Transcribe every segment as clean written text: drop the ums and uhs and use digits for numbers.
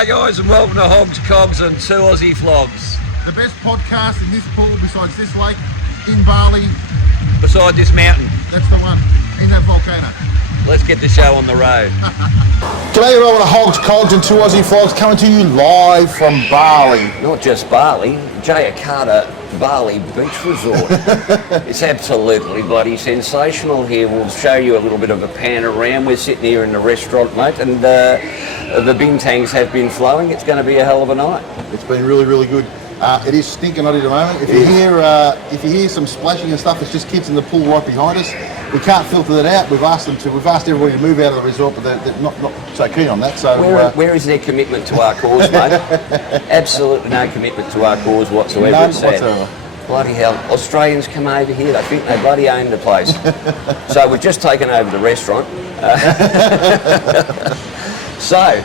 G'day guys and welcome to Hogs, Cogs and 2 Aussie Flogs. The best podcast in this pool besides this lake, in Bali. Beside this mountain. That's the one, in that volcano. Let's get the show on the road. G'day everyone, Hogs, Cogs and 2 Aussie Flogs coming to you live from Bali. Not just Bali, Jakarta Bali Beach Resort. It's absolutely bloody sensational here. We'll show you a little bit of a pan around. We're sitting here in the restaurant, mate, and the bintangs have been flowing. It's going to be a hell of a night. It's been really, really good. It is stinking hot at the moment. If you hear some splashing and stuff, it's just kids in the pool right behind us. We can't filter that out. We've asked everybody to move out of the resort, but they're not so keen on that. So where is their commitment to our cause, mate? Absolutely no commitment to our cause whatsoever. None whatsoever. Bloody hell. Australians come over here, they think they bloody own the place. So we've just taken over the restaurant. So,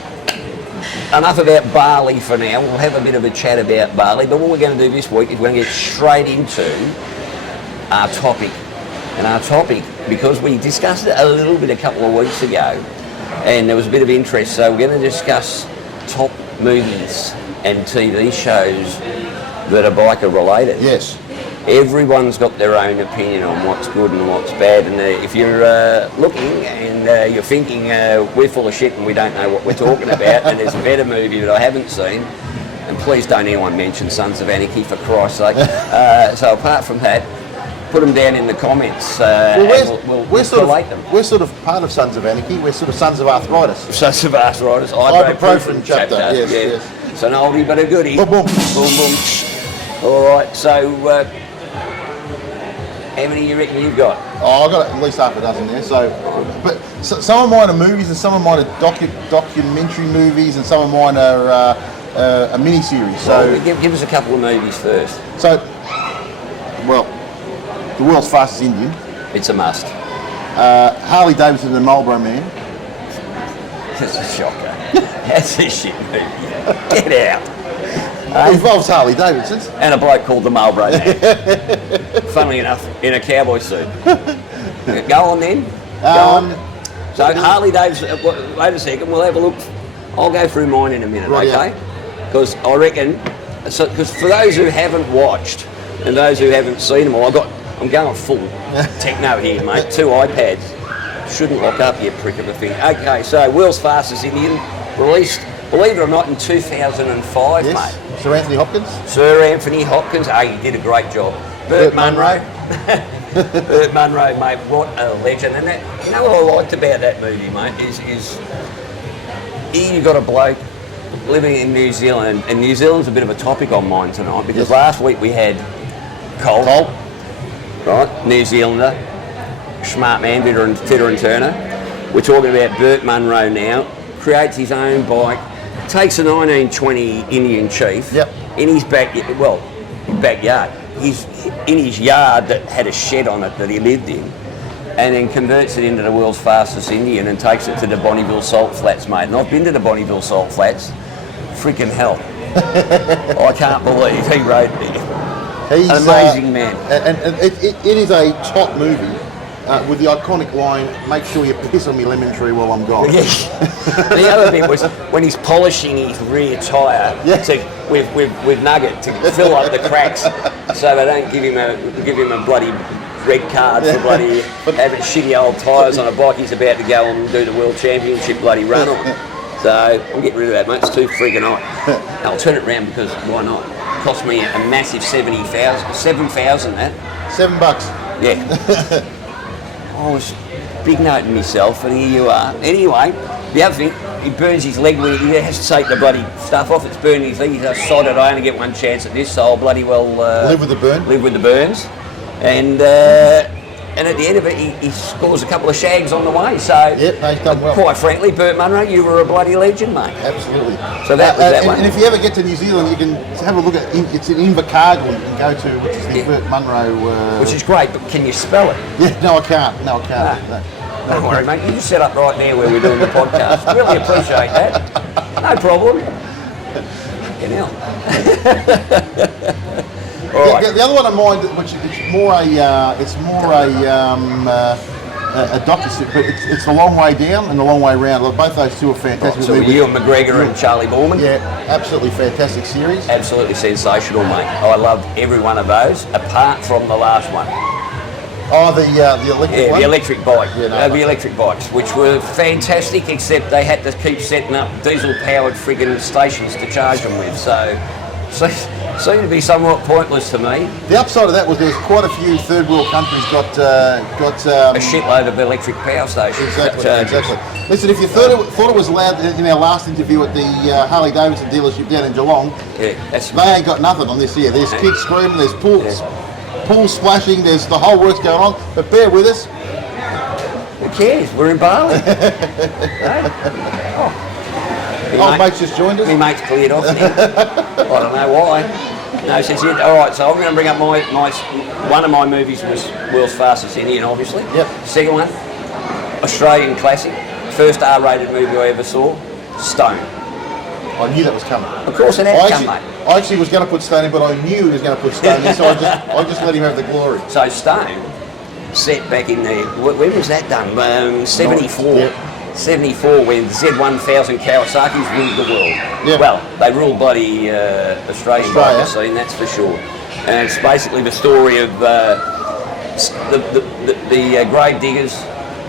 enough about Bali for now. We'll have a bit of a chat about Bali, but what we're going to do this week is we're going to get straight into our topic. And our topic, because we discussed it a little bit a couple of weeks ago, and there was a bit of interest, so we're going to discuss top movies and TV shows that are biker related. Yes. Everyone's got their own opinion on what's good and what's bad, and if you're looking and you're thinking we're full of shit and we don't know what we're talking about, and there's a better movie that I haven't seen, and please don't anyone mention Sons of Anarchy for Christ's sake. So apart from that, put them down in the comments. We'll collate them. We're sort of part of Sons of Anarchy. We're sort of Sons of Arthritis. Sons of Arthritis. Ibuprofen chapter. Yes. So an oldie but a goodie. Boom, boom. Boom, boom. All right. So how many you reckon you've got? Oh, I've got at least half a dozen there. But some of mine are movies, and some of mine are documentary movies, and some of mine are a mini series. So well, give us a couple of movies first. So, well, the world's fastest Indian. It's a must. Harley Davidson and the Marlboro Man. That's a shocker. That's a shit movie. Get out. It involves Harley Davidson's. And a bloke called the Marlboro Man. Funnily enough, in a cowboy suit. Go on then. Go on. So Harley Davidson, wait a second, we'll have a look. I'll go through mine in a minute, right, okay? Because I reckon, because for those who haven't watched and those who haven't seen them all, I'm going full techno here, mate. 2 iPads. Shouldn't lock up, you prick of a thing. Okay, so World's Fastest Indian, released, believe it or not, in 2005, yes. mate. Sir Anthony Hopkins. Sir Anthony Hopkins. He did a great job. Burt Munro. Burt Munro, mate, what a legend. And that, you know what I liked about that movie, mate, is here you got a bloke living in New Zealand, and New Zealand's a bit of a topic on mine tonight, because last week we had Colt, right, New Zealander, smart man, fitter and turner. We're talking about Burt Munro now, creates his own bike, takes a 1920 Indian Chief in his backyard. He's in his yard that had a shed on it that he lived in, and then converts it into the world's fastest Indian and takes it to the Bonneville Salt Flats, mate. And I've been to the Bonneville Salt Flats. Freaking hell. I can't believe he rode there. He's an amazing man. And it is a top movie. With the iconic line, make sure you piss on me lemon tree while I'm gone. The other bit was when he's polishing his rear tyre with nugget to fill up the cracks so they don't give him a bloody red card for bloody having shitty old tyres on a bike he's about to go and do the World Championship bloody run on. So I'll get rid of that, mate. It's too freaking hot. I'll turn it round because why not? It cost me a massive 7,000 that. $7. Yeah. I was big noting myself, and here you are. Anyway, the other thing, he burns his leg when he has to take the bloody stuff off. It's burning his leg. He's like, sod it, I only get one chance at this, so I'll bloody well live with the burn. Live with the burns, and at the end of it, he scores a couple of shags on the way. So, yep, he's done well. Quite frankly, Burt Munro, you were a bloody legend, mate. Absolutely. So that was that one. And if you ever get to New Zealand, you can have a look at it's in Invercargill you can go to, which is the Burt Munro. Which is great, but can you spell it? Yeah, no, I can't. No. Don't worry, mate. You just set up right there where we're doing the podcast. Really appreciate that. No problem. Fucking hell. All right. The other one of mine, which it's more a a docu, but it's the long way down and the long way round. Look, both those two are fantastic. So Ewan McGregor and Charlie Borman. Yeah, absolutely fantastic series. Absolutely sensational, mate. I loved every one of those, apart from the last one. Oh, the electric one? The electric bike. Yeah, the electric bikes, which were fantastic, except they had to keep setting up diesel-powered friggin' stations to charge them with. So seemed to be somewhat pointless to me. The upside of that was there's quite a few third world countries got a shitload of electric power stations. Exactly. Listen, if you thought it was allowed in our last interview at the Harley Davidson dealership down in Geelong, they ain't got nothing on this here. There's kids screaming, there's pool splashing, there's the whole works going on. But bear with us. Who cares? We're in Bali. Old mate's just joined us. My mate's cleared off now. I don't know why. No, since it. All right, so I'm going to bring up my one of my movies was World's Fastest Indian, obviously. Yep. Second one, Australian classic. First R-rated movie I ever saw, Stone. I knew that was coming. Of course it had come, mate. I actually was going to put Stone in, but I knew he was going to put Stone in, so I just let him have the glory. So Stone, set back in the, when was that done? 74. Yep. 74, when Z1000 Kawasaki's ruled the world. Yep. Well, they ruled bloody Australian biker scene, that's for sure. And it's basically the story of the grave diggers,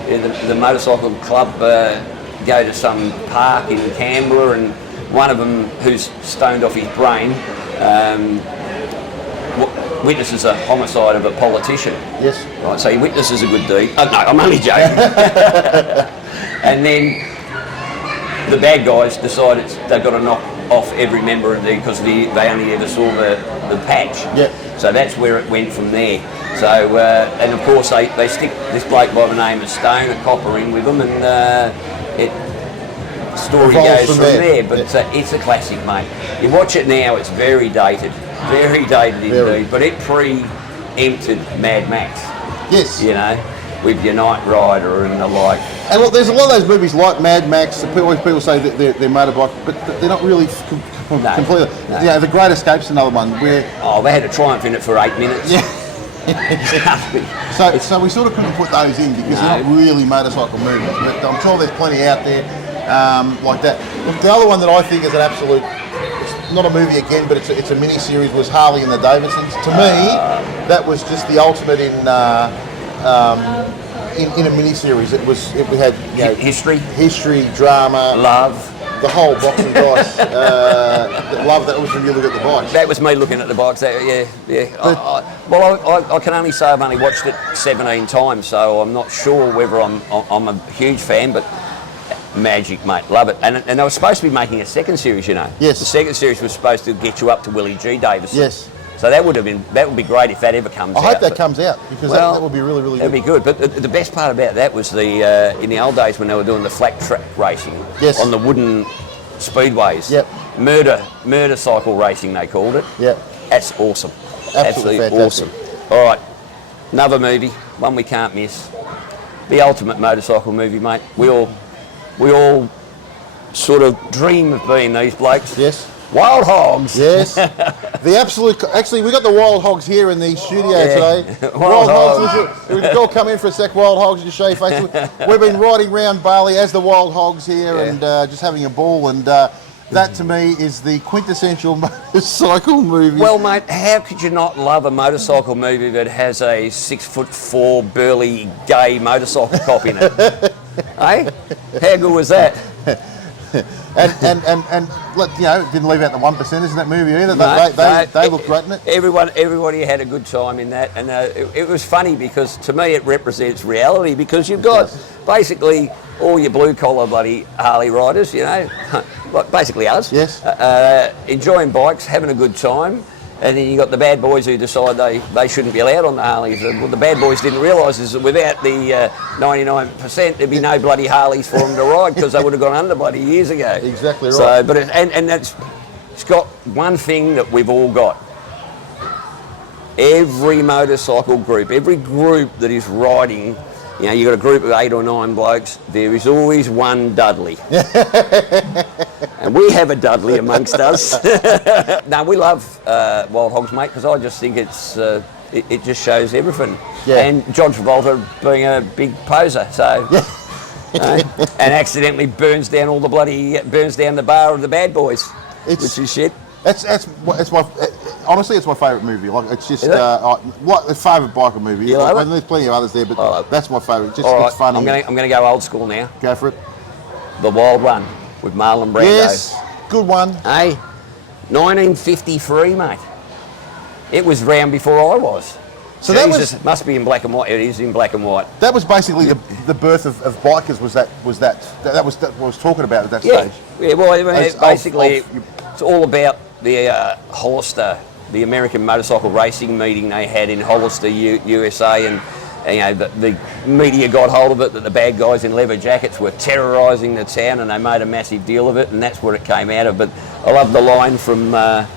the motorcycle club go to some park in Canberra, and one of them, who's stoned off his brain, witnesses a homicide of a politician. Yes. Right, so he witnesses a good deed. Oh, no, I'm only joking. And then the bad guys decided they've got to knock off every member of because they only ever saw the patch. Yeah. So that's where it went from there. So, and of course they stick this bloke by the name of Stone, a copper, in with them, and the story goes from there. But it's a classic, mate. You watch it now, it's very dated indeed, but it pre-empted Mad Max. Yes. You know, with your Knight Rider and the like. And look, there's a lot of those movies like Mad Max. People say that they're motorbike, but they're not really completely. No. You know, The Great Escape's another one where. Oh, they had a Triumph in it for 8 minutes. Yeah. So we sort of couldn't put those in because they're not really motorcycle movies. But I'm sure there's plenty out there like that. Look, the other one that I think is an absolute. It's not a movie again, but it's a mini series. Was Harley and the Davidsons. To me, that was just the ultimate in a mini-series. We had history, drama, love, the whole box and dice. Love, that was when you look at the bikes. That was me looking at the bikes. Yeah. I can only say I've only watched it 17 times, so I'm not sure whether I'm a huge fan, but magic, mate. Love it. And they were supposed to be making a second series, you know. Yes. The second series was supposed to get you up to Willie G. Davison. Yes. So that would be great if that ever comes out. I hope that comes out because that would be really, really good. That'd be good. But the best part about that was in the old days when they were doing the flat track racing on the wooden speedways. Yep. Murder cycle racing, they called it. Yep. That's awesome. Absolutely fantastic. Awesome. All right, another movie, one we can't miss. The ultimate motorcycle movie, mate. We all sort of dream of being these blokes. Yes. Wild Hogs. Yes. Actually, we got the Wild Hogs here in the studio today. Wild Hogs. We've all come in for a sec. Wild Hogs, just show your face. We've been riding around Bali as the Wild Hogs here and just having a ball. And that to me is the quintessential motorcycle movie. Well, mate, how could you not love a motorcycle movie that has a 6'4" burly gay motorcycle cop in it? Eh? How good was that? and didn't leave out the 1%, isn't that movie either? They looked great in it. Everybody had a good time in that, and it was funny because to me it represents reality because you've got basically all your blue collar bloody Harley riders, you know, like basically us, yes, enjoying bikes, having a good time. And then you got the bad boys who decide they shouldn't be allowed on the Harleys. Well, the bad boys didn't realise is that without the 99%, there'd be no bloody Harleys for them to ride because they would have gone under bloody years ago. Exactly right. So, but it's got one thing that we've all got. Every motorcycle group, every group that is riding, you know, you've got a group of 8 or 9 blokes, there is always one Dudley. And we have a Dudley amongst us. No, we love Wild Hogs, mate, because I just think it's it just shows everything. Yeah. And John Travolta being a big poser, so and accidentally burns down the bar of the bad boys, which is shit. It's my honestly, it's my favourite movie. Like it's just a favourite biker movie. You love it? There's plenty of others there, but that's my favourite. Just All right, it's funny. I'm gonna go old school now. Go for it. The Wild One with Marlon Brando. Yes, good one. Hey, 1953, mate. It was round before I was. So Jesus, that it must be in black and white. It is in black and white. That was basically the birth of bikers. Was that what I was talking about at that Yeah, stage? yeah. Well, I mean, basically, of- it's all about the Hollister, the American motorcycle racing meeting they had in Hollister, USA, and you know the media got hold of it that the bad guys in leather jackets were terrorising the town, and they made a massive deal of it, and that's what it came out of. But I love the line from the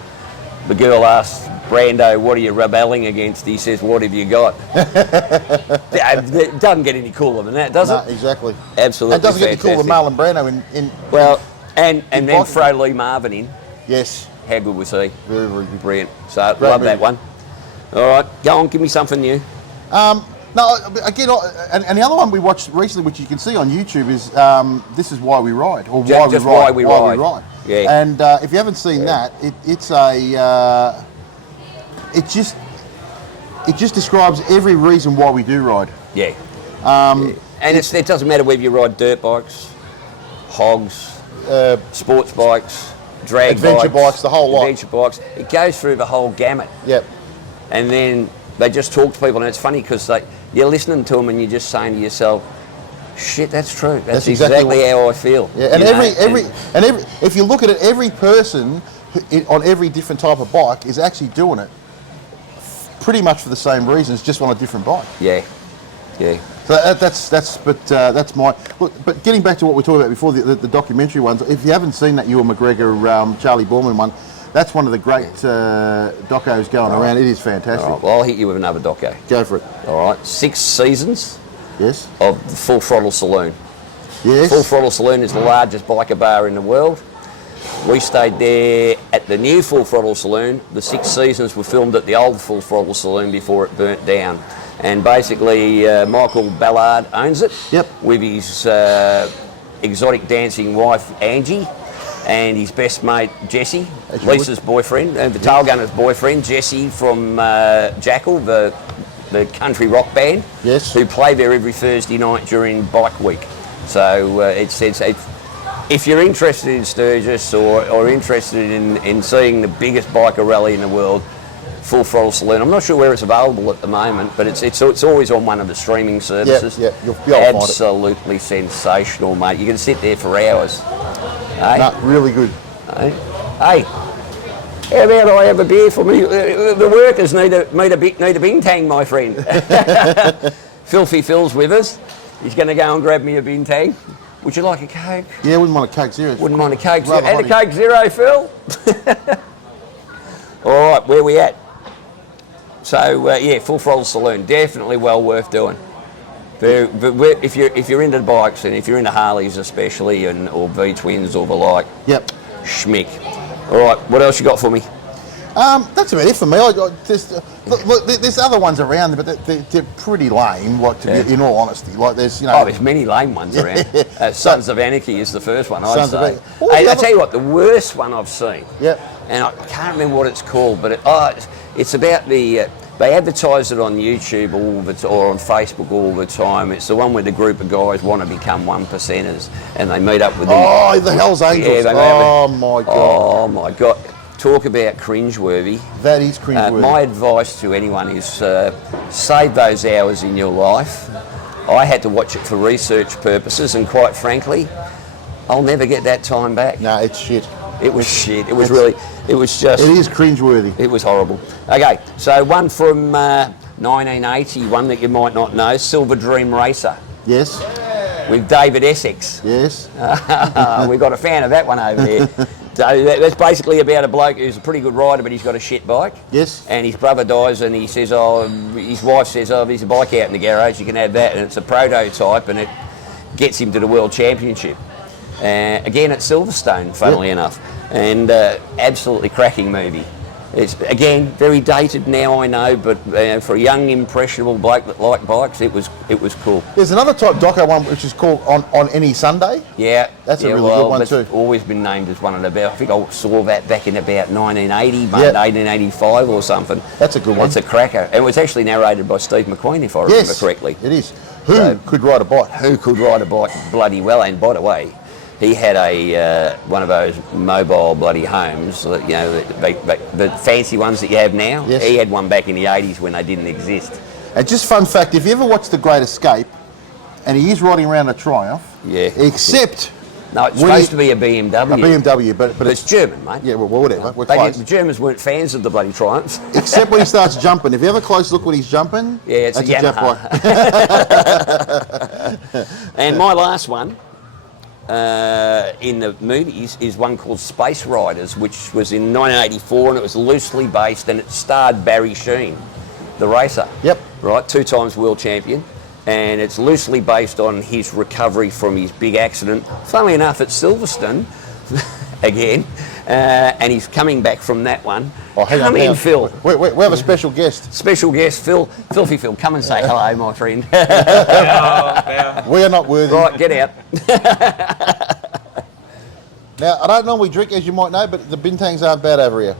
girl asked Brando, "What are you rebelling against?" He says, "What have you got?" It doesn't get any cooler than that, does it? No, exactly. Absolutely. It doesn't get any cooler than Marlon Brando in well, and then biking. throw Lee Marvin in. Yes. How good was he? Very, very good. Brilliant. So Great love movie. that one. All right, go on, give me something new. No, again, and the other one we watched recently, which you can see on YouTube, is This Is Why We Ride, or Just Why We Ride. Yeah. And if you haven't seen that, it's a it just describes every reason why we do ride. Yeah. And it doesn't matter whether you ride dirt bikes, hogs, sports bikes, drag adventure bikes, the whole lot. Adventure bikes. It goes through the whole gamut. Yep. And then they just talk to people, and it's funny because you're listening to them and you're just saying to yourself, shit, that's true. That's exactly how I feel. Yeah, and every if you look at it, every person on every different type of bike is actually doing it pretty much for the same reasons, just on a different bike. Yeah, yeah. So that's my look. But getting back to what we talked about before, the documentary ones. If you haven't seen that Ewan McGregor, Charlie Borman one, that's one of the great docos going around. It is fantastic. All right, well, I'll hit you with another doco. Go for it. All right, 6 seasons. Yes. Of the Full Throttle Saloon. Yes. Full Throttle Saloon is the largest biker bar in the world. We stayed there at the new Full Throttle Saloon. The 6 seasons were filmed at the old Full Throttle Saloon before it burnt down. And basically, Michael Ballard owns it. Yep. With his exotic dancing wife, Angie, and his best mate, Jesse, Lisa's boyfriend, and the tail gunner's boyfriend, Jesse from Jackal, the country rock band. Yes. Who play there every Thursday night during Bike Week. So it says if you're interested in Sturgis or interested in seeing the biggest biker rally in the world, Full Throttle Saloon. I'm not sure where it's available at the moment, but it's always on one of the streaming services. Yeah, you'll be able to find it. Absolutely sensational, mate. You can sit there for hours. Hey? No, really good. Hey, how about I have a beer for me? The workers need a bintang, my friend. Filthy Phil's with us. He's going to go and grab me a bintang. Would you like a Coke? Yeah, wouldn't mind a Coke Zero. Wouldn't mind a Coke Zero. Rather And a Coke Zero, Phil. All right, where we at? So yeah, Full Throttle Saloon, definitely well worth doing. If you're into bikes and if you're into Harleys especially, or V twins or the like, yep, schmick. All right, what else you got for me? That's about it for me. There's other ones around, but they're pretty lame. Like in all honesty, like there's there's many lame ones around. Sons of Anarchy is the first one I'd say. Hey, I tell you what, the worst one I've seen. Yep. And I can't remember what it's called, but it's about the. They advertise it on YouTube or on Facebook all the time. It's the one where the group of guys want to become 1%ers and they meet up with them. Oh, the Hell's Angels. Yeah, my God. Oh my God. Talk about cringeworthy. That is cringeworthy. My advice to anyone is save those hours in your life. I had to watch it for research purposes, and quite frankly, I'll never get that time back. No, it's shit. It was shit. It was really. It was just. It is cringeworthy. It was horrible. Okay, so one from 1980, one that you might not know, Silver Dream Racer. Yes. With David Essex. Yes. We've got a fan of that one over there. So that's basically about a bloke who's a pretty good rider, but he's got a shit bike. Yes. And his brother dies, and he says, his wife says, there's a bike out in the garage, you can have that, and it's a prototype, and it gets him to the World Championship. Again at Silverstone, funnily enough, and absolutely cracking movie. It's, again, very dated now, I know, but for a young, impressionable bloke that liked bikes, it was cool. There's another type doco one which is called On Any Sunday. Yeah. That's a really good one too. It's always been named as one of the about, I think I saw that back in about 1980, 1885 or something. That's a good one. It's a cracker. And it was actually narrated by Steve McQueen, if I remember correctly. It is. Who could ride a bike? Who could ride a bike bloody well, and by the way, he had a one of those mobile bloody homes, you know, the fancy ones that you have now. Yes. He had one back in the 80s when they didn't exist. And just fun fact, if you ever watch The Great Escape, and he is riding around a Triumph, except... No, it's supposed to be a BMW. A BMW, but it's German, mate. Yeah, well, whatever. We're the Germans weren't fans of the bloody Triumphs. Except when he starts jumping. If you have a close look when he's jumping, it's a Yamaha. And my last one in the movies is one called Space Riders, which was in 1984, and it was loosely based, and it starred Barry Sheen, the racer. Yep. Right, 2 times world champion. And it's loosely based on his recovery from his big accident, funnily enough at Silverstone, again, and he's coming back from that one. Oh, hang come on, in, Phil. We have a special guest. Special guest, Phil. Filthy Phil, come and say hello, my friend. We are not worthy. Right, get out. Now, I don't normally drink, as you might know, but the bintangs aren't bad over here.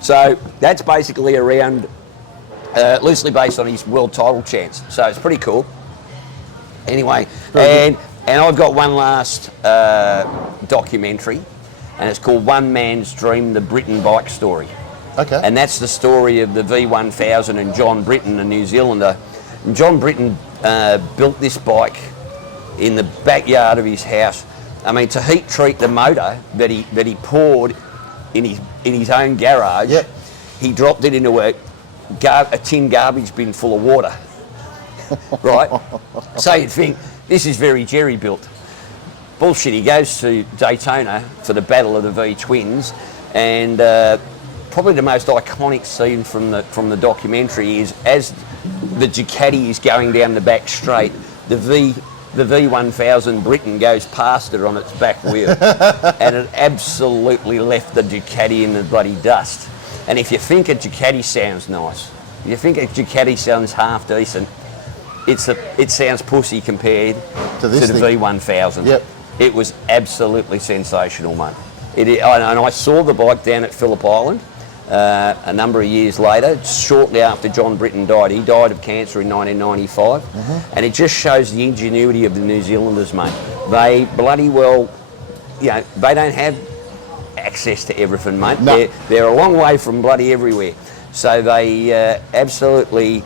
So that's basically around... loosely based on his world title chance, so it's pretty cool. Anyway, and I've got one last documentary, and it's called One Man's Dream: The Britain Bike Story. Okay. And that's the story of the V1000 and John Britton, a New Zealander. And John Britton built this bike in the backyard of his house. I mean, to heat treat the motor that he poured in his own garage. Yep. He dropped it into a tin garbage bin full of water, right? So you'd think, this is very Jerry built. Bullshit, he goes to Daytona for the Battle of the V-Twins, and probably the most iconic scene from the documentary is as the Ducati is going down the back straight, the V1000 Britain goes past it on its back wheel, and it absolutely left the Ducati in the bloody dust. And if you think a Ducati sounds nice, if you think a Ducati sounds half decent, it sounds pussy compared to the V1000. Yep. It was absolutely sensational, mate. And I saw the bike down at Phillip Island a number of years later, shortly after John Britton died. He died of cancer in 1995. And it just shows the ingenuity of the New Zealanders, mate. They bloody well, you know, they don't have access to everything, mate. No. They're a long way from bloody everywhere. So they absolutely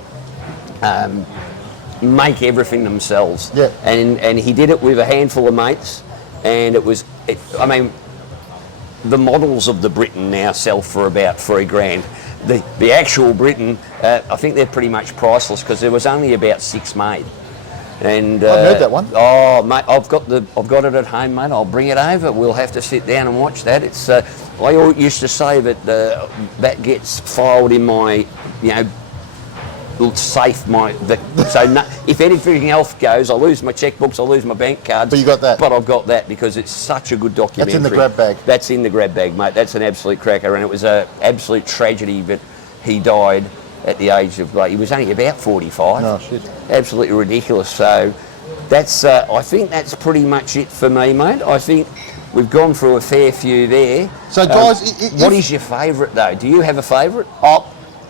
make everything themselves. Yeah. And he did it with a handful of mates, and I mean, the models of the Britain now sell for about $3,000. The actual Britain, I think they're pretty much priceless because there was only about 6 made. And I've heard that one. Oh, mate, I've got it at home, mate. I'll bring it over. We'll have to sit down and watch that. It's I used to say that that gets filed in my, you know, safe. If anything else goes, I lose my checkbooks, I lose my bank cards. But you got that. But I've got that because it's such a good documentary. That's in the grab bag. That's in the grab bag, mate. That's an absolute cracker, and it was an absolute tragedy that he died at the age of, he was only about 45. Oh, shit. Absolutely ridiculous. So that's, I think that's pretty much it for me, mate. I think we've gone through a fair few there. So, guys, what is your favourite, though? Do you have a favourite?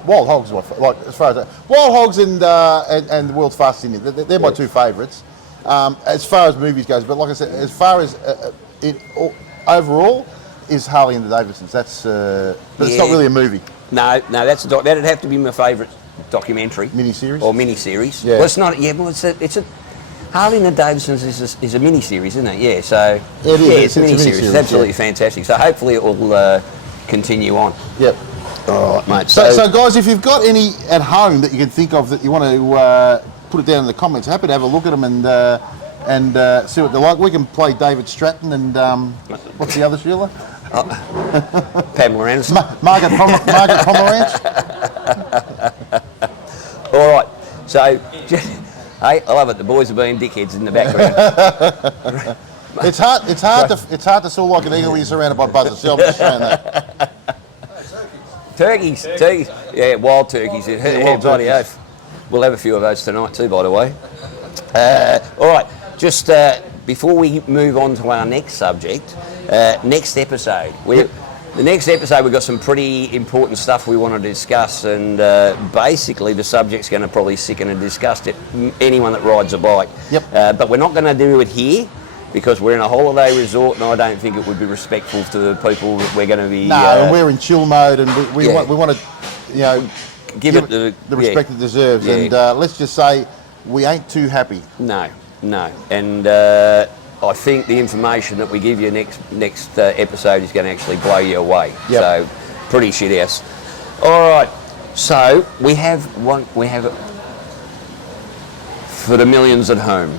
Wild Hogs, as far as that. Wild Hogs and the World's Fastest Indian, they're my 2 favourites. As far as movies goes, but like I said, as far as overall, is Harley and the Davidsons. That's, but it's not really a movie. No, that'd have to be my favourite documentary. Mini-series? Or mini-series. Yeah. Well, it's not, well, it's a Harley and the Davidsons is a mini-series, isn't it? Yeah, so... It is. Yeah, it's a mini-series. It's absolutely fantastic. So hopefully it will continue on. Yep. All right, mate. So guys, if you've got any at home that you can think of that you want to put it down in the comments, happy to have a look at them and see what they're like. We can play David Stratton and what's the other, Sheila? Pamela Anderson. Margaret Pomeranch. All right. So, hey, I love it. The boys are being dickheads in the background. It's hard to soar like an eagle when you're surrounded by buzzers. So I'm just saying that. Turkeys. Yeah, wild turkeys. wild Bloody turkeys. oath. We'll have a few of those tonight too, by the way. All right, just before we move on to our next subject, next episode. The next episode, we've got some pretty important stuff we want to discuss, and basically the subject's going to probably sicken and disgust anyone that rides a bike. Yep. But we're not going to do it here because we're in a holiday resort, and I don't think it would be respectful to the people that we're going to be... No, and we're in chill mode, and we want to, give it the respect it deserves. Yeah. And let's just say we ain't too happy. No. And I think the information that we give you next episode is going to actually blow you away. Yep. So, pretty shit house. All right. So we have it for the millions at home.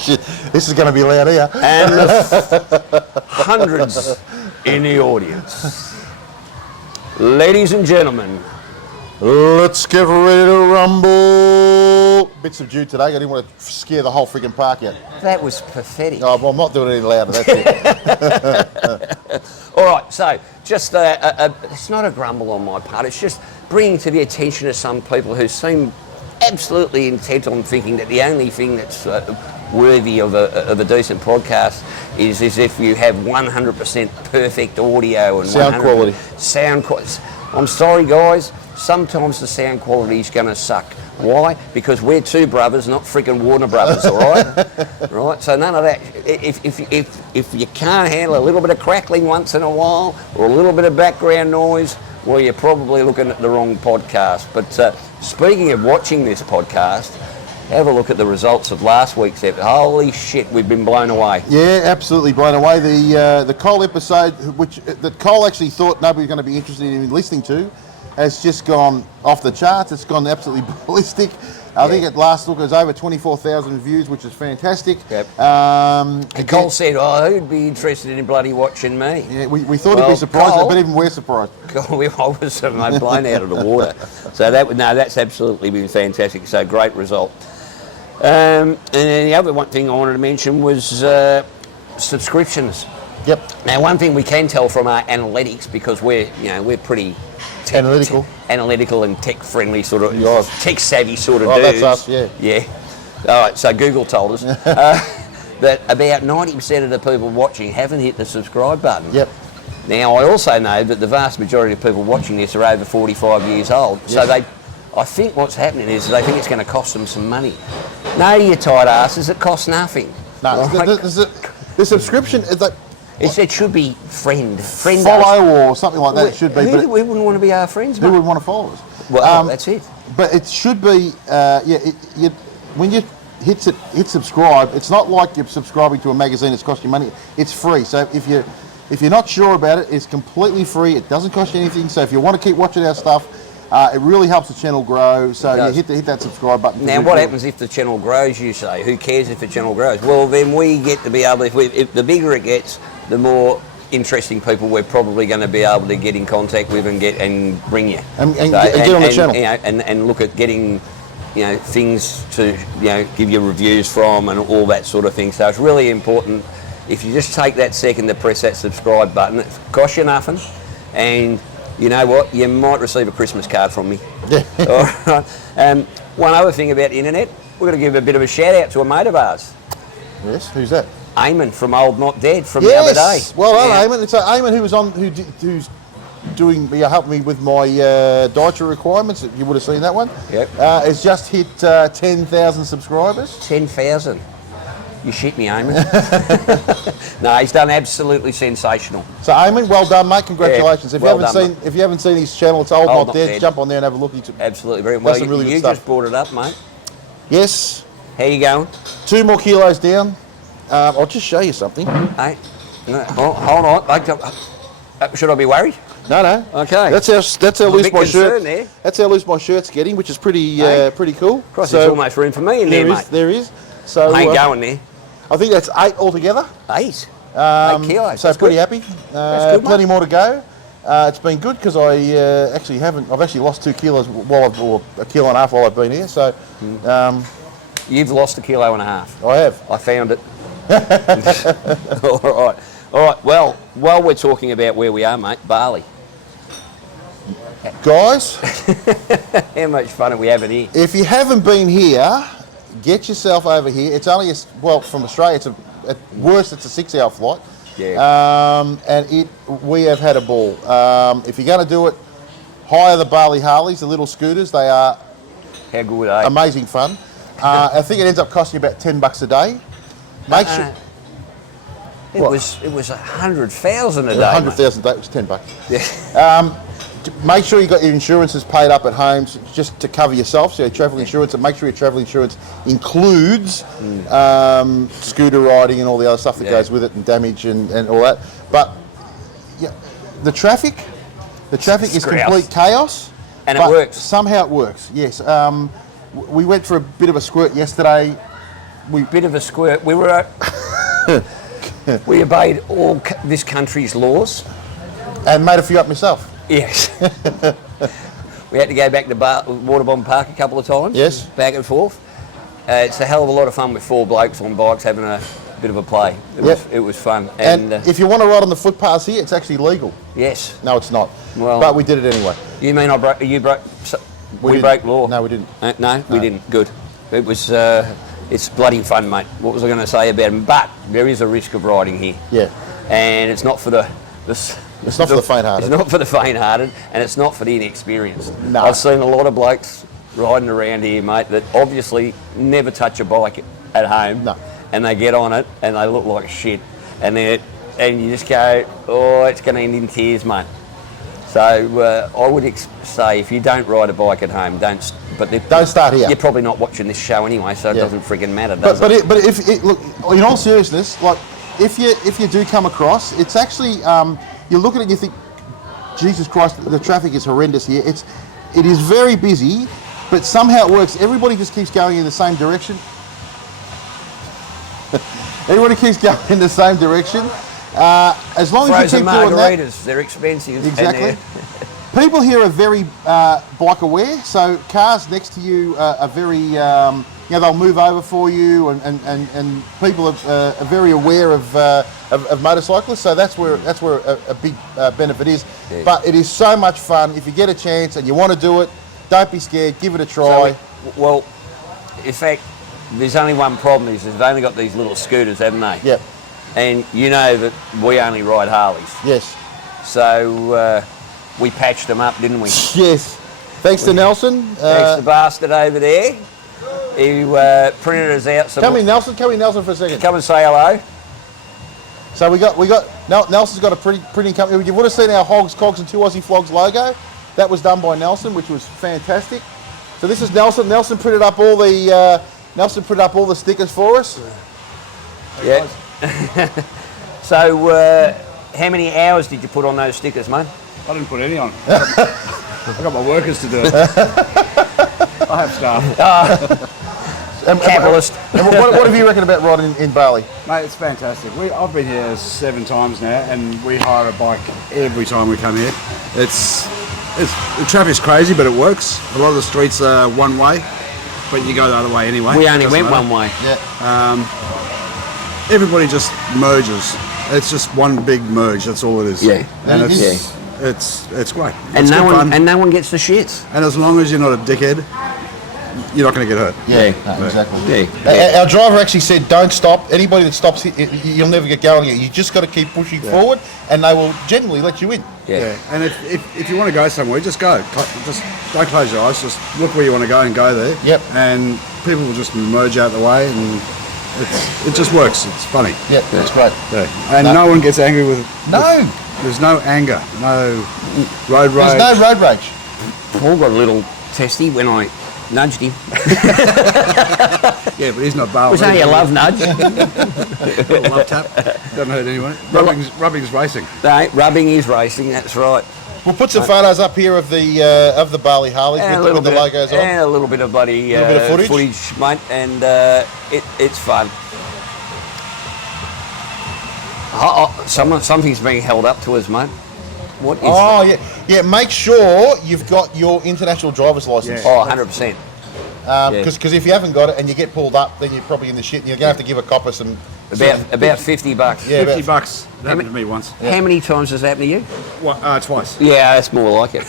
Shit, this is going to be loud here. And the hundreds in the audience. Ladies and gentlemen, let's get ready to rumble. Bit subdued today. I didn't want to scare the whole freaking park out. that was pathetic. Oh, well, I'm not doing it any louder. That's it. All right, so just it's not a grumble on my part. It's just bringing to the attention of some people who seem absolutely intent on thinking that the only thing that's worthy of a decent podcast is if you have 100% perfect audio and sound quality. I'm sorry, guys. Sometimes the sound quality is going to suck. Why? Because we're two brothers, not freaking Warner Brothers, all right? Right? So none of that. If you can't handle a little bit of crackling once in a while or a little bit of background noise, well, you're probably looking at the wrong podcast. But speaking of watching this podcast, have a look at the results of last week's episode. Holy shit, we've been blown away. Yeah, absolutely blown away. The Cole episode, which that Cole actually thought nobody was going to be interested in listening to, has just gone off the charts. It's gone absolutely ballistic. I think at last look it was over 24,000 views, which is fantastic. Yep. And Cole said, who'd be interested in bloody watching me? Yeah, we thought he'd be surprised, Cole, but even we're surprised. I was blown out of the water. So that's absolutely been fantastic. So great result. And then the other one thing I wanted to mention was subscriptions. Yep. Now, one thing we can tell from our analytics, because we're pretty analytical and tech friendly sort of, tech savvy sort of dudes. That's us, yeah. Yeah. All right. So Google told us that about 90% of the people watching haven't hit the subscribe button. Yep. Now, I also know that the vast majority of people watching this are over 45 years old. Yes. So I think what's happening is they think it's going to cost them some money. No, you tight asses, it costs nothing. No, right? the subscription is like... It should be friend follow or something like that. It should be. We wouldn't want to be our friends, mate. Who would want to follow us? Well, that's it. But it should be, when you hit subscribe, it's not like you're subscribing to a magazine that's cost you money. It's free. So if you're not sure about it, it's completely free. It doesn't cost you anything. So if you want to keep watching our stuff, it really helps the channel grow. So you hit that subscribe button. Now, what happens if the channel grows? You say, who cares if the channel grows? Well, then we get to be able. If the bigger it gets, the more interesting people we're probably going to be able to get in contact with and bring you and get on the channel, and look at getting things to give you reviews from and all that sort of thing. So it's really important if you just take that second to press that subscribe button. It costs you nothing, and you know what, you might receive a Christmas card from me. All right. One other thing about the internet, we're going to give a bit of a shout out to a mate of ours. Yes, who's that? Eamon from Old Not Dead from the other day. Well done, Eamon. It's Eamon who's doing helping me with my dietary requirements. You would have seen that one. Yep. Has just hit 10,000 subscribers. 10,000. You shit me, Eamon. No, he's done absolutely sensational. So Eamon, well done, mate. Congratulations. Yeah, if you haven't seen his channel, it's Old Not Dead. Jump on there and have a look. Absolutely brilliant. Well, really you just brought it up, mate. Yes. How you going? 2 more kilos down. I'll just show you something. Hey, no, hold on. Should I be worried? No. Okay. That's how loose my shirt. There. That's how loose my shirt's getting, which is pretty cool. Cross, there's almost room for me in there, mate. There is. So I ain't going there. I think that's 8 altogether. 8. 8 kilos. So pretty happy. That's good, plenty more to go. It's been good because I've actually lost 2 kilos or a kilo and a half while I've been here. So you've lost 1.5 kilos. I have. I found it. All right. Well, while we're talking about where we are, mate, Bali. Guys, How much fun are we having here? if you haven't been here, get yourself over here. It's only, from Australia, at worst, it's a 6-hour flight. Yeah. And we have had a ball. If you're going to do it, hire the Bali Harleys, the little scooters. They are How good are amazing fun. I think it ends up costing you about $10 a day. Make sure. It was 100,000 a day. 100,000 a day. It was $10. Yeah. Make sure you got your insurances paid up at home, just to cover yourself. So your travel insurance, and make sure your travel insurance includes scooter riding and all the other stuff that goes with it, and damage and all that. But yeah, the traffic is complete chaos. And it works. Somehow it works. Yes. We went for a bit of a squirt yesterday. We were. We obeyed all this country's laws. And made a few up myself. Yes. We had to go back to Waterbomb Park a couple of times. Yes. Back and forth. It's a hell of a lot of fun with 4 blokes on bikes having a bit of a play. It was fun. And if you want to ride on the footpaths here, it's actually legal. Yes. No, it's not. Well, but we did it anyway. You mean we broke law? No, we didn't. No, we didn't. Good. It was. It's bloody fun, mate. What was I going to say about it? But there is a risk of riding here. Yeah. And it's not for the it's not for the faint-hearted. It's not for the faint-hearted, and it's not for the inexperienced. No. I've seen a lot of blokes riding around here, mate, that obviously never touch a bike at home. No. And they get on it, and they look like shit. And you just go, oh, it's going to end in tears, mate. So I would say if you don't ride a bike at home, don't start here. You're probably not watching this show anyway, so it doesn't frigging matter, does it? But if look, in all seriousness, like if you do come across, it's actually you look at it and you think, Jesus Christ, the traffic is horrendous here. It is very busy, but somehow it works. Everybody just keeps going in the same direction. Everybody keeps going in the same direction. As long as you keep doing that, they're expensive. Exactly. People here are very bike aware, so cars next to you are very, they'll move over for you, and people are very aware of motorcyclists. So that's where a big benefit is. Yeah. But it is so much fun. If you get a chance and you want to do it, don't be scared. Give it a try. Well, in fact, there's only one problem: is they've only got these little scooters, haven't they? Yep. And you know that we only ride Harleys. Yes. So we patched them up, didn't we? Yes. Thanks to Nelson. Thanks to the bastard over there. He printed us out some. Come in, Nelson for a second. Come and say hello. So we got Nelson's got a printing company. You would have seen our Hogs, Cogs and 2 Aussie Flogs logo. That was done by Nelson, which was fantastic. So this is Nelson. Nelson printed up all the stickers for us. Yeah. So how many hours did you put on those stickers, mate? I didn't put any on. I got my workers to do it. I have staff. Capitalist. And what have you reckon about riding in Bali? Mate, it's fantastic. I've been here 7 times now, and we hire a bike every time we come here. The traffic's crazy, but it works. A lot of the streets are one way, but you go the other way anyway. We only went one way. Yeah. Everybody just merges. It's just one big merge. That's all it is. Yeah. And it's great. And it's no one gets the shits. And as long as you're not a dickhead, you're not going to get hurt. Yeah, no, exactly. Yeah. Our driver actually said, "Don't stop. Anybody that stops, you'll never get going again. You just got to keep pushing forward, and they will generally let you in." Yeah. And if you want to go somewhere, just go. Just don't close your eyes. Just look where you want to go and go there. Yep. And people will just merge out the way, and it just works. It's funny. Yep, that's great. Yeah. And no one gets angry with it. No. There's no anger. No road rage. There's no road rage. Paul got a little testy when I nudged him. Yeah, but he's not Bali. Was that a love nudge? Little love tap. Doesn't hurt anyone. Rubbing's racing. No, rubbing is racing. That's right. We'll put some photos up here of the Bali Harleys with the logos on. And a little bit of bloody footage, mate, and it's fun. Something's being held up to us, mate. What is that? Yeah. Make sure you've got your international driver's license. Yeah. Oh, 100%. Because if you haven't got it and you get pulled up, then you're probably in the shit, and you're going to have to give a copper some About $50. Yeah, $50. about- That happened to me once. How many times has that happened to you? What, twice. Yeah, that's more like it.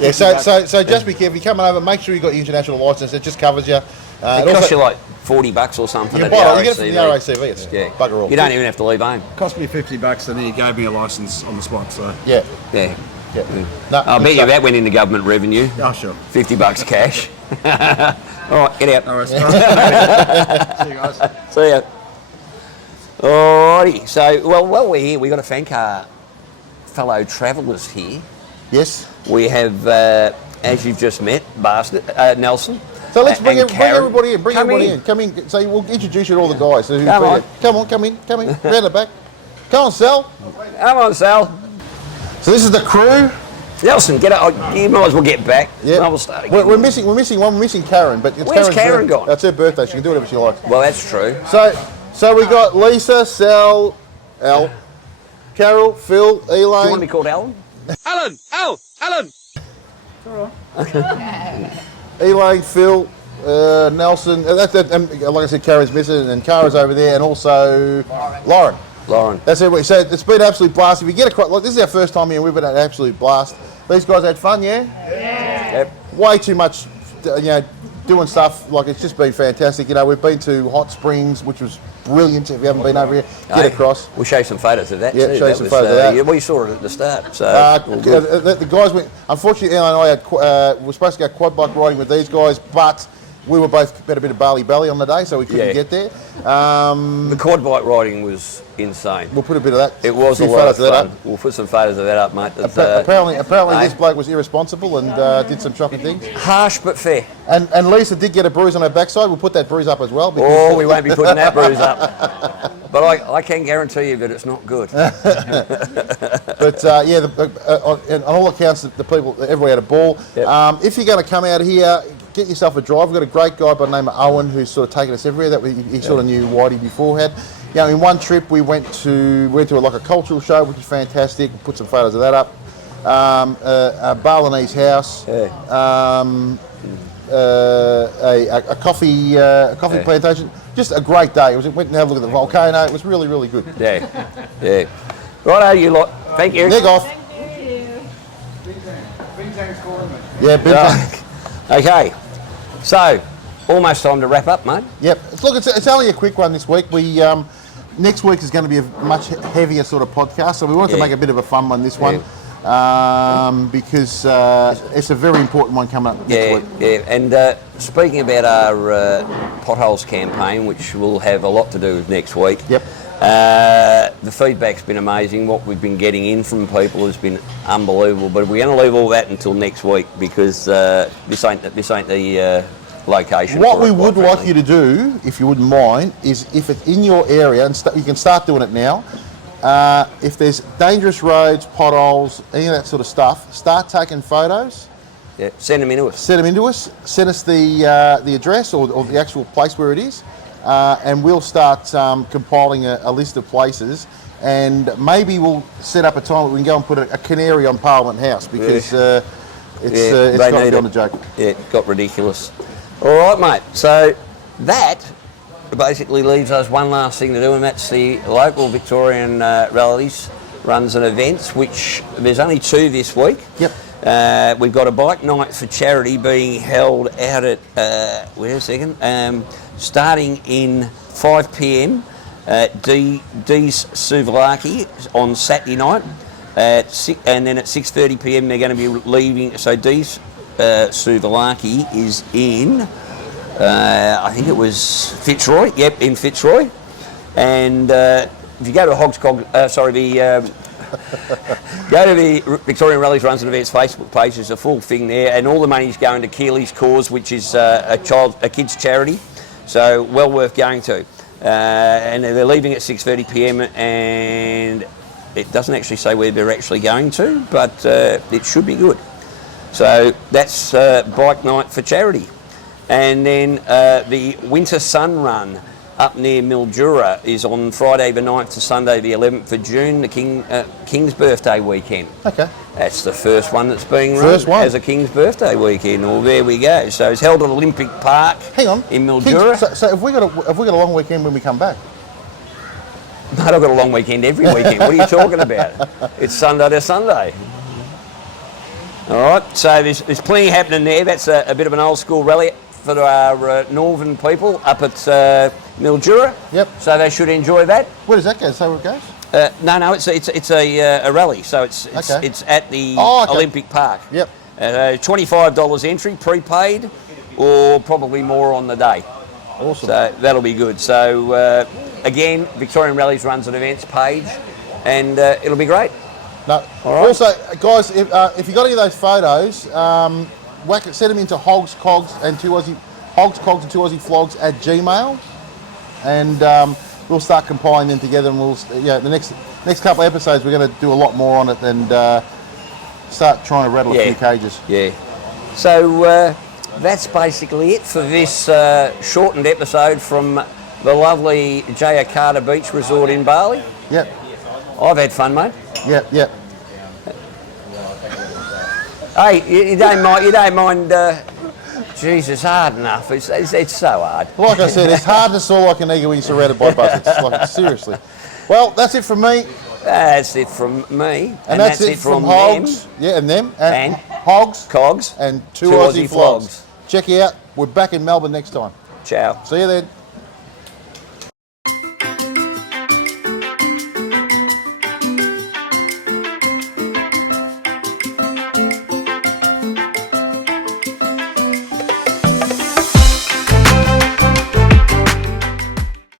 Yeah, so just be careful. You're coming over, make sure you've got your international licence. It just covers you. It costs you like $40 or something. You at can the buy it. You get it from the RACV. RACV. It's Yeah. bugger all. You don't even have to leave home. Cost me $50 and then he gave me a licence on the spot. So Yeah. Yeah. Yeah. No, I'll good bet you stuff. that went into government revenue. oh sure. $50 cash. All right, get out. All right. See you guys. See ya. Alrighty. So, while we're here, we've got to thank our fellow travellers here. Yes. We have, as you've just met, Bastard, Nelson. So let's bring and Karen. everybody in. Bring Come everybody in. Come in. So we'll introduce you to all the guys. So Come on. Come in. Round the back. Come on, Sal. Come on, Sal. So this is the crew. Nelson, get out. You might as well get back. Yeah. No, we'll start again. We're missing one. We're missing Karen, but it's Where's Karen's Karen birthday. gone? That's her birthday. She can do whatever she likes. Well, that's true. So we got Lisa, Sal, Al, Carol, Phil, Elaine. Do you want to be called Alan? Alan. Elaine, Phil, Nelson. Like I said, Karen's missing, and Kara's over there, and also Lauren. Lauren. That's it. So it's been an absolute blast. If you get across, like, this is our first time here, and we've been at an absolute blast. These guys had fun, yeah? Yep. Way too much, doing stuff. Like, it's just been fantastic. We've been to Hot Springs, which was brilliant. If you haven't been over here, get across. We'll show you some photos of that Yeah, too. show you That some was, photos of that. Yeah, we saw it at the start. So all good. The guys went. Unfortunately, Ellen and I had we were supposed to go quad bike riding with these guys, but we were both had a bit of Bali on the day, so we couldn't Yeah. get there. The quad bike riding was insane. We'll put a bit of that. It was a few lot of photos fun. that We'll put some photos of that up, mate. That's, apparently, eh? this bloke was irresponsible and did some shocking things. Harsh but fair. And Lisa did get a bruise on her backside. We'll put that bruise up as well. Oh, we won't be putting that bruise up. But I can guarantee you that it's not good. But on all accounts, the people, everybody had a ball. Yep. If you're going to come out here, get yourself a drive. We've got a great guy by the name of Owen who's sort of taken us everywhere. He sort of knew Whitey beforehand. In one trip we went to a cultural show, which is fantastic. We'll put some photos of that up. A Balinese house. Yeah. A coffee plantation. Just a great day. Went and had a look at the volcano. It was really, really good. Yeah. Righto, you lot. Thank you. Leg off. Yeah, big thanks. Okay. So, almost time to wrap up, mate. Yep. Look, it's only a quick one this week. We next week is going to be a much heavier sort of podcast, so we wanted to make a bit of a fun one this one because it's a very important one coming up next week. Yeah. And speaking about our potholes campaign, which will have a lot to do with next week. Yep. The feedback's been amazing. What we've been getting in from people has been unbelievable. But we're going to leave all that until next week because this ain't the location. What we would like you to do, if you wouldn't mind, is if it's in your area, and you can start doing it now, if there's dangerous roads, potholes, any of that sort of stuff, start taking photos. Yeah, send them into us. Send them into us. Send us the address or the actual place where it is, and we'll start compiling a list of places. And maybe we'll set up a time where we can go and put a canary on Parliament House because it's got to be on the joke. Yeah, it got ridiculous. All right, mate. So that basically leaves us one last thing to do, and that's the local Victorian Rallies runs and events, which there's only 2 this week. Yep. We've got a bike night for charity being held out at starting in 5 p.m. at Dee's Souvlaki on Saturday night, and then at 6:30 p.m. they're going to be leaving. So Dee's Souvlaki is in, I think it was Fitzroy. Yep, in Fitzroy. And if you go to Hogs, go to the Victorian Rallies Runs and Events Facebook page. There's a full thing there, and all the money's going to Keely's Cause, which is a kids charity. So well worth going to. And they're leaving at 6:30 p.m. and it doesn't actually say where they're actually going to, but it should be good. So that's bike night for charity. And then the Winter Sun Run up near Mildura is on Friday the 9th to Sunday the 11th of June, the King's birthday weekend. Okay. That's the first one that's being run First one. as a King's birthday weekend. Well, there we go. So it's held at Olympic Park. Hang on. In Mildura. So have we got a long weekend when we come back? Mate, I've got a long weekend every weekend. What are you talking about? It's Sunday to Sunday. All right, so there's plenty happening there. That's a bit of an old school rally for our northern people up at Mildura. Yep. So they should enjoy that. Where does that go? So where it goes? No, it's a rally. So it's at the Olympic Park. Yep. $25 entry, prepaid, or probably more on the day. Awesome. So that'll be good. So again, Victorian Rallies runs an events page, and it'll be great. No. All right. Also, guys, if you got any of those photos, send them into Hogs, Cogs, and two Aussie Flogs at Gmail, and we'll start compiling them together. And we'll, the next couple of episodes, we're going to do a lot more on it and start trying to rattle a few cages. Yeah. So that's basically it for this shortened episode from the lovely Jayakarta Beach Resort in Bali. Yep. I've had fun, mate. Yep. Hey, you don't mind? Jesus, hard enough. It's so hard. Like I said, it's hard to soar like an eagle when you're surrounded by buzzards. Like, seriously. Well, that's it from me. That's it from me. And that's it from Hogs. Them. Yeah, and them. And Hogs. Cogs. And two Aussie Flogs. Check you out. We're back in Melbourne next time. Ciao. See you then.